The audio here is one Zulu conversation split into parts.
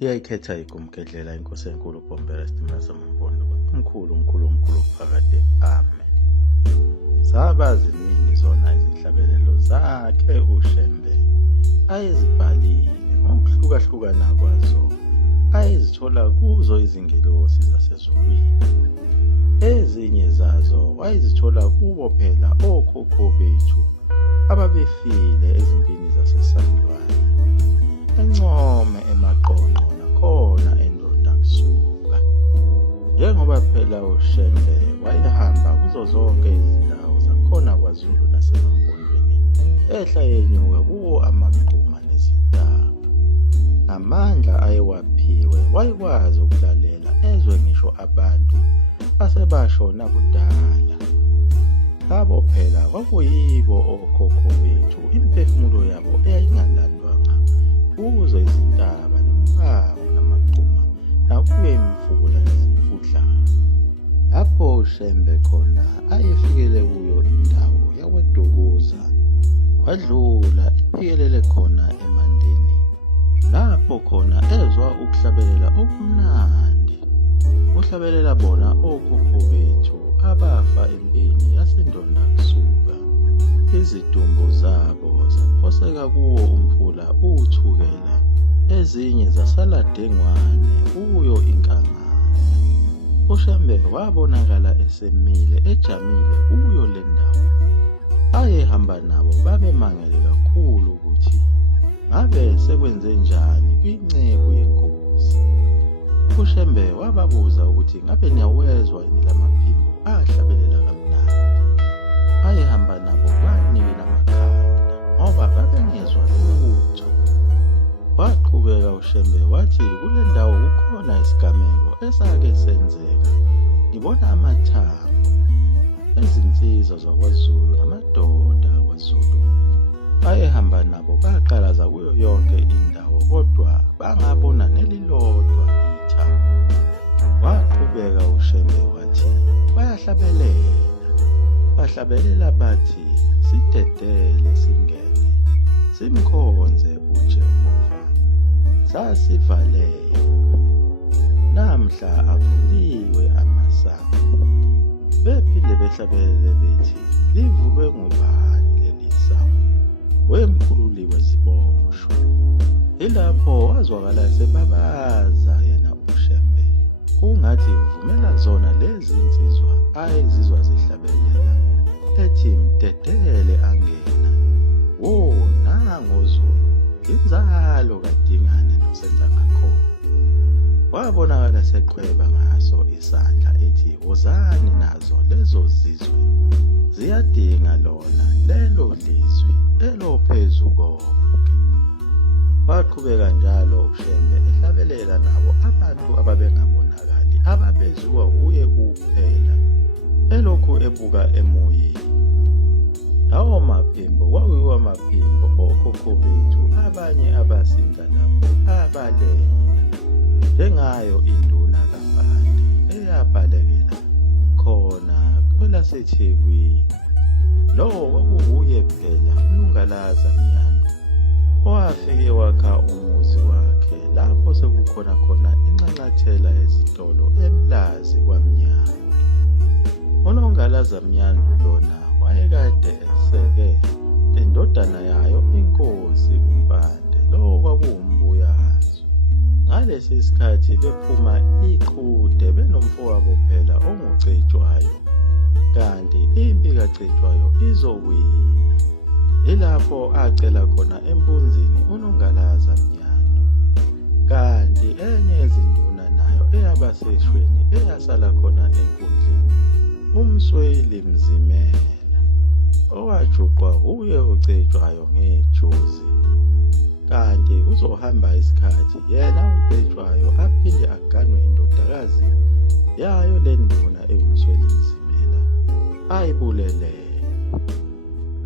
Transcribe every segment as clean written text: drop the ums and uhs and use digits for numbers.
Liyayikhetha igumgedlela inkosi enkulu uBombela Sitimela Samampondo umkhulu phakade ame. Zabazi ningi zona izinhlabelelo zakhe uShembe ayezibhalile ngokuhlukahlukana kwazo ayezithola kuzo izingelosi zasezulwini. Ezinye zazo wayezithola kubo phela okhokho bethu ababefile ezimpini zasesandlwana, eNcome, eMaqonqo nakhona eNdonda kusuka. Njengoba phela uShembe wayehamba kuzo zonke izindawo zakhona kwaZulu naseMampondweni ehla yenyuka kuwo amagquma nezintaba. Ngamandla ayewaphiwe wayekwazi ukulalela ezwe ngisho abantu asebashona kudala. Labo phela kwakuyibo okhokho bethu, imphefumulo yabo eyayingalandwanga kuzo izintaba nempango namagquma nakuyo imifula nezimfudlana. Lapho uShembe khona ayefikele kuyo indawo yakwaDukuza, wadlula ephikelele khona eMandeni, lapho khona ezwa ukuhlabelela okumnandi. Uhlabelela bona okhokho bethu abafa empini yaseNdonda kusuka. Izidumbu zabo zaphoseka kuwo umfula uthukela, ezinye zasala dengwane kuyo inkangala. uShembe wabonakala esemile ejamile kuyo le ndawo. Ayehamba nabo babemangele kakhulu ukuthi ngabe sekwenze njani kwinceku yenkosi. uShembe wababuza ukuthi ngabe niyawezwa yini lamaphimbo ahlabelela kamnandi. Ayehamba nabo banikela amakhanda ngoba babengezwa lutho. Waqhubeka uShembe wathi kule ndawo kukhona isigameko esake senzeka. Ngibona amathambo, izinsizwa zakwaZulu namadoda akwaZulu. Ayehamba nabo baqalaza kuyo yonke indawo kodwa bangabona nelilodwa ithambo. Waqhubeka uShembe wathi bayahlabelela. Bahlabelela bathi sidedele singene simkhonze uJehova. Sasivalelwe, namhla avuliwe amasango. Bephinde behlabelele bethi livulwe ngubani leli sango, wemkhululi weziboshwa. Ilapho wazwakala sebabaza yena uShembe, kungathi uvumela zona lezi insizwa ayezizwa zihlabelela, ethi mdedele angena. Nango Zulu, inzalo kaDingane noSenza ngakhona. Wabonakala seqweba ngaso isandla ethi wozani nazo lezo zizwe, ziyadinga lona lelo lizwi elophezu konke. Waqhubeka njalo uShembe ehlabelela nabo abantu ababengabonakali ababeziwa uye kuphela, elokhu ebuka emoyeni. Lawo maphimbo kwakuyiwo amaphimbo okhokho bethu abanye abasinda lapho abalela, njengayo induna kaMpande eyabhalekela khona kwelaseThekwini. Lowo kwakunguye phela uNongalaza Mnyando owafike wakha umuzi wakhe lapho sekukhona khona inxanxathela yezitolo eMlazi kwaMnyando. uNongalaza Mnyando lona wayekade eseke indodana yayo inkosi uMpande, lo kwakuwumbuyazwe. Ngalesi sikhathi bephuma iqhude benomfowabo phela onguCetshwayo, kanti impi kaCetshwayo izowina. Ilapho acela khona empunzini uNongalaza Mnyando, kanti enye yezinduna nayo eyabaseshweni eyasala khona enkundleni uMsweli Mzimela, owajuqwa uye uCetshwayo ngejuzi. Kanti kuzohamba isikhathi yena uCetshwayo aphinde aganwe indodakazi yayo le nduna ekumsweli Mzimela ayibulelele.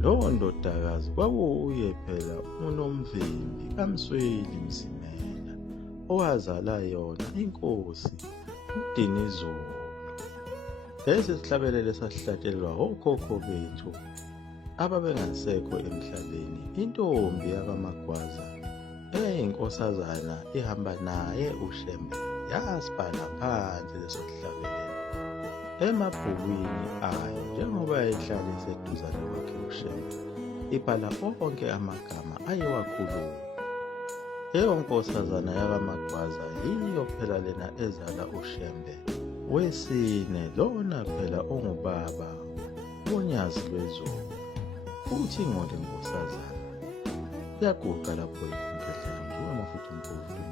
Lowo ndodakazi kwakuye phela uNomvimbi kaMsweli Mzimela owazala yona inkosi uDinizulu. Lesi sihlabelelo sasihlatshelelwa okhokho bethu ababengasekho emhlabeni, intombi yakaMagwaza inkosazana ihamba naye uShembe yasibhala phansi leso sihlabelela emabhukwini ayo, njengoba yayihlala iseduzane kwakhe uShembe, ibhala onke amagama ayewakhuluma. Leyo nkosazana yakaMagwaza yiyo phela lena ezala uShembe wesine, lona phela ongubaba wonyazi lwezulu. Uthi ngole nkosazana yaguqa lapho ikhundledlela njengoba futhi uMpofu